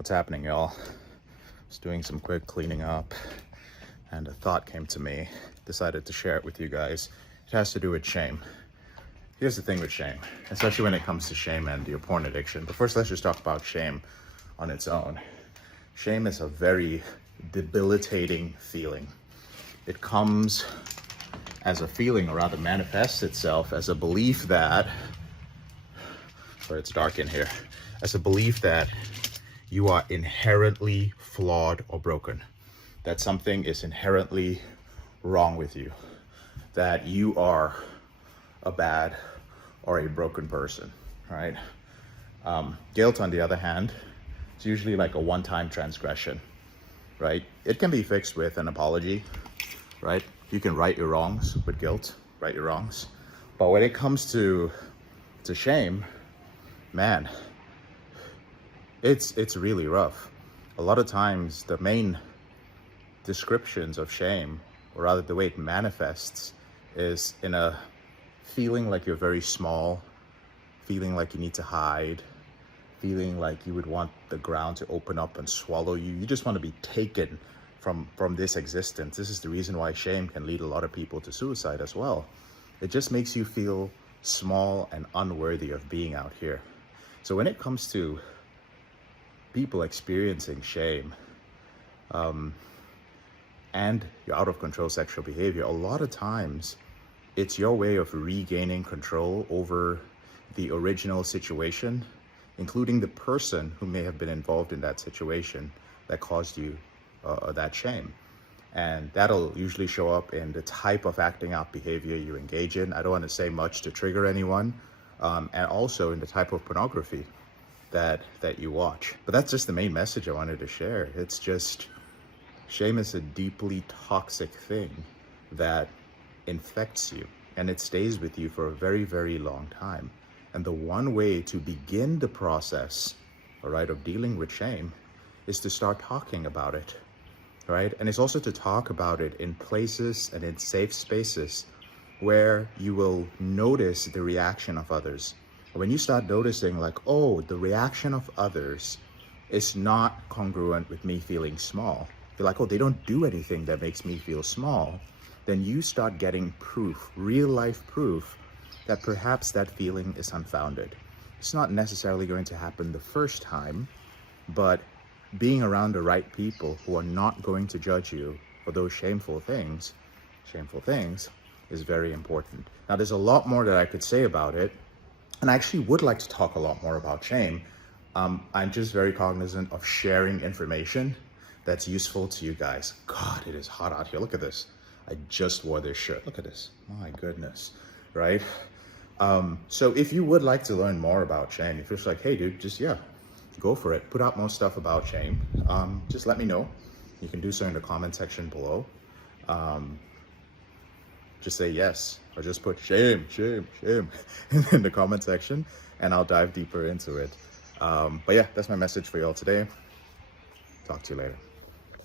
What's happening, y'all? Just doing some quick cleaning up and a thought came to me. Decided to share it with you guys. It has to do with shame. Here's the thing with shame, especially when it comes to shame and your porn addiction. But first, let's just talk about shame on its own. Shame is a very debilitating feeling. It comes as a feeling, or rather manifests itself as a belief that, or it's dark in here, as a belief that you are inherently flawed or broken, that something is inherently wrong with you, that you are a bad or a broken person, right? Guilt, on the other hand, it's usually like a one-time transgression, right? It can be fixed with an apology, right? You can right your wrongs with guilt, right your wrongs. But when it comes to shame, man, it's really rough. A lot of times the main descriptions of shame, or rather the way it manifests, is in a feeling like you're very small, feeling like you need to hide, feeling like you would want the ground to open up and swallow you. You just want to be taken from this existence. This is the reason why shame can lead a lot of people to suicide as well. It just makes you feel small and unworthy of being out here. So when it comes to people experiencing shame and your out of control sexual behavior, a lot of times it's your way of regaining control over the original situation, including the person who may have been involved in that situation that caused you that shame. And that'll usually show up in the type of acting out behavior you engage in. I don't want to say much to trigger anyone, and also in the type of pornography that you watch. But that's just the main message I wanted to share. It's just, shame is a deeply toxic thing that infects you, and it stays with you for a very, very long time. And the one way to begin the process, all right, of dealing with shame is to start talking about it, right? And it's also to talk about it in places and in safe spaces where you will notice the reaction of others. When you start noticing like, oh, the reaction of others is not congruent with me feeling small. You're like, oh, they don't do anything that makes me feel small. Then you start getting proof, real life proof, that perhaps that feeling is unfounded. It's not necessarily going to happen the first time, but being around the right people who are not going to judge you for those shameful things is very important. Now, there's a lot more that I could say about it, and I actually would like to talk a lot more about shame. I'm just very cognizant of sharing information that's useful to you guys. God, it is hot out here. Look at this. I just wore this shirt. Look at this. My goodness, right? So if you would like to learn more about shame, if you're just like, hey, dude, just, yeah, go for it. Put out more stuff about shame. Just let me know. You can do so in the comment section below. Just say yes, or just put shame in the comment section, and I'll dive deeper into it. But yeah, that's my message for y'all today. Talk to you later.